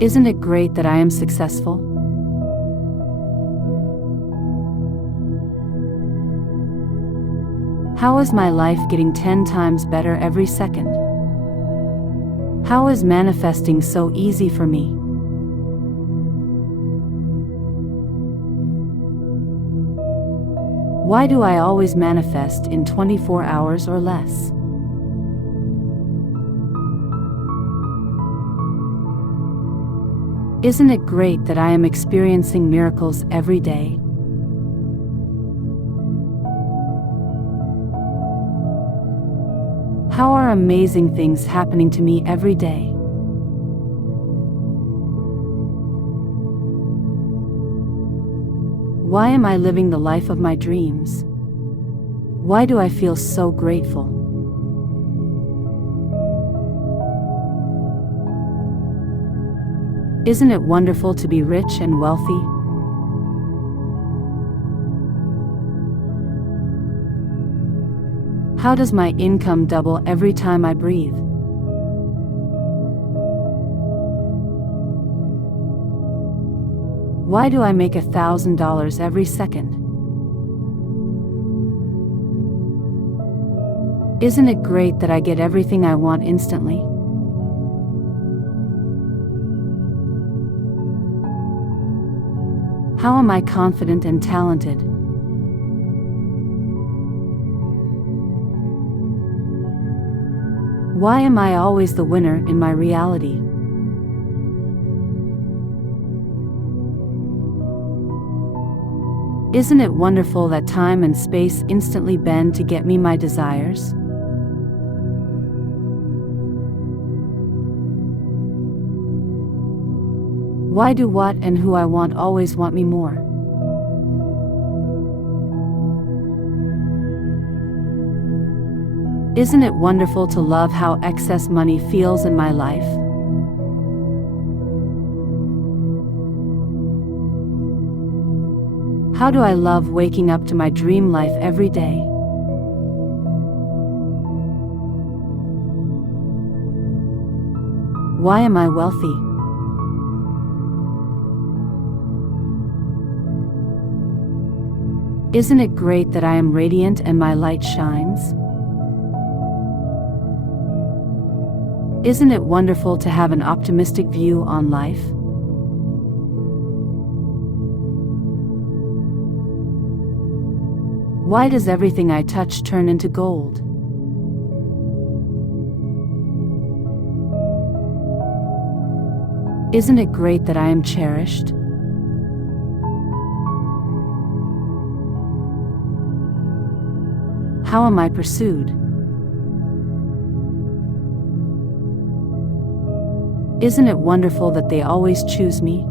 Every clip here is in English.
Isn't it great that I am successful? How is my life getting 10 times better every second? How is manifesting so easy for me? Why do I always manifest in 24 hours or less? Isn't it great that I am experiencing miracles every day? How are amazing things happening to me every day? Why am I living the life of my dreams? Why do I feel so grateful? Isn't it wonderful to be rich and wealthy? How does my income double every time I breathe? Why do I make $1,000 every second? Isn't it great that I get everything I want instantly? How am I confident and talented? Why am I always the winner in my reality? Isn't it wonderful that time and space instantly bend to get me my desires? Why do what and who I want always want me more? Isn't it wonderful to love how excess money feels in my life? How do I love waking up to my dream life every day? Why am I wealthy? Isn't it great that I am radiant and my light shines? Isn't it wonderful to have an optimistic view on life? Why does everything I touch turn into gold? Isn't it great that I am cherished? How am I pursued? Isn't it wonderful that they always choose me?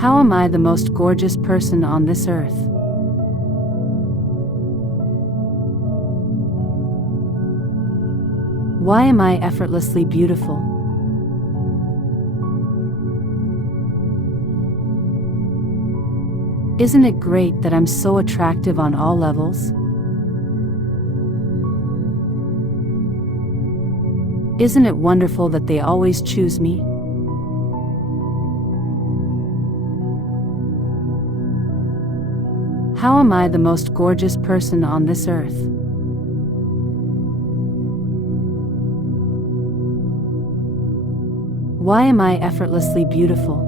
How am I the most gorgeous person on this earth? Why am I effortlessly beautiful? Isn't it great that I'm so attractive on all levels? Isn't it wonderful that they always choose me? How am I the most gorgeous person on this earth? Why am I effortlessly beautiful?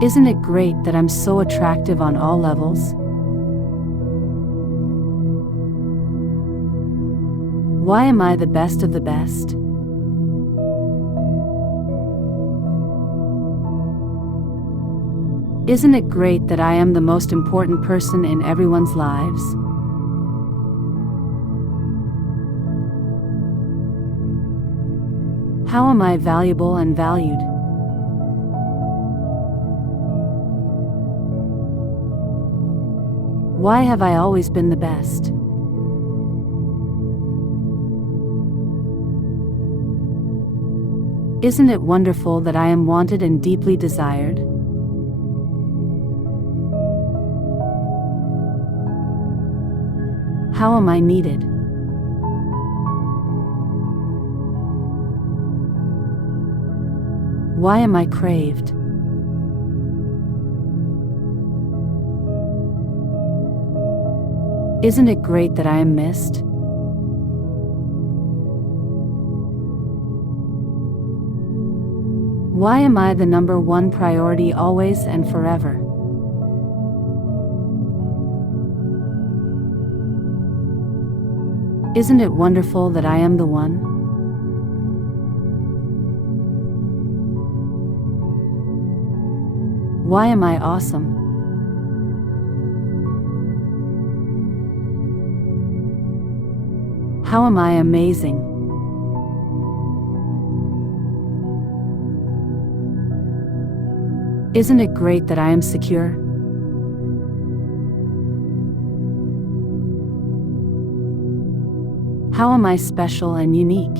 Isn't it great that I'm so attractive on all levels? Why am I the best of the best? Isn't it great that I am the most important person in everyone's lives? How am I valuable and valued? Why have I always been the best? Isn't it wonderful that I am wanted and deeply desired? How am I needed? Why am I craved? Isn't it great that I am missed? Why am I the number one priority always and forever? Isn't it wonderful that I am the one? Why am I awesome? How am I amazing? Isn't it great that I am secure? How am I special and unique?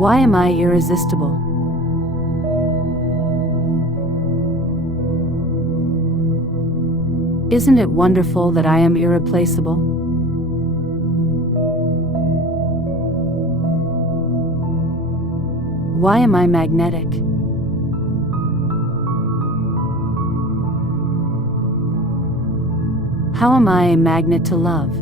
Why am I irresistible? Isn't it wonderful that I am irreplaceable? Why am I magnetic? How am I a magnet to love?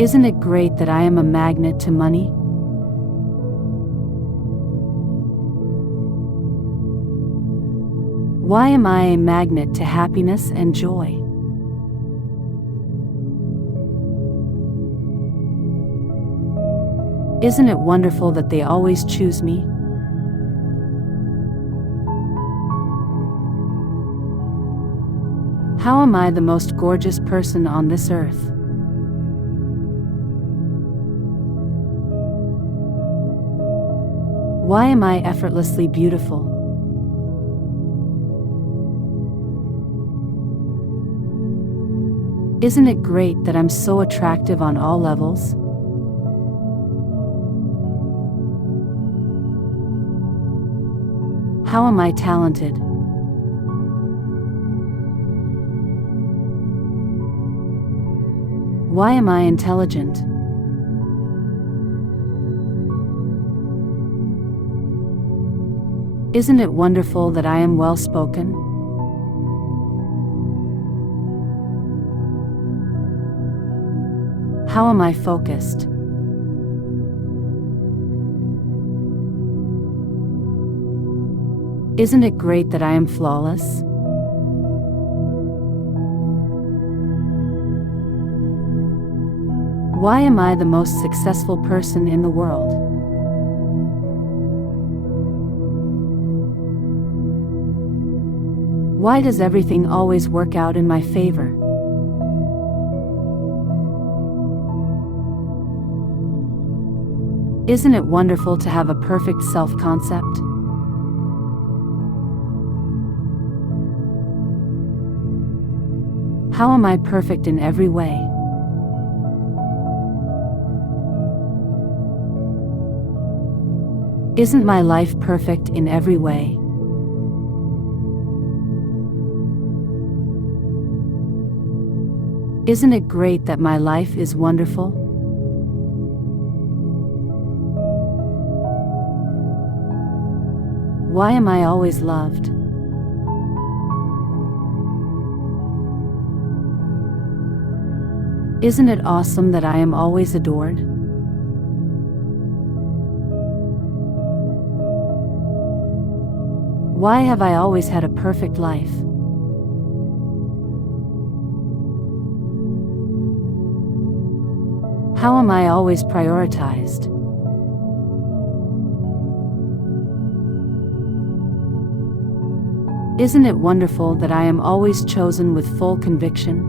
Isn't it great that I am a magnet to money? Why am I a magnet to happiness and joy? Isn't it wonderful that they always choose me? How am I the most gorgeous person on this earth? Why am I effortlessly beautiful? Isn't it great that I'm so attractive on all levels? How am I talented? Why am I intelligent? Isn't it wonderful that I am well-spoken? How am I focused? Isn't it great that I am flawless? Why am I the most successful person in the world? Why does everything always work out in my favor? Isn't it wonderful to have a perfect self-concept? How am I perfect in every way? Isn't my life perfect in every way? Isn't it great that my life is wonderful? Why am I always loved? Isn't it awesome that I am always adored? Why have I always had a perfect life? How am I always prioritized? Isn't it wonderful that I am always chosen with full conviction?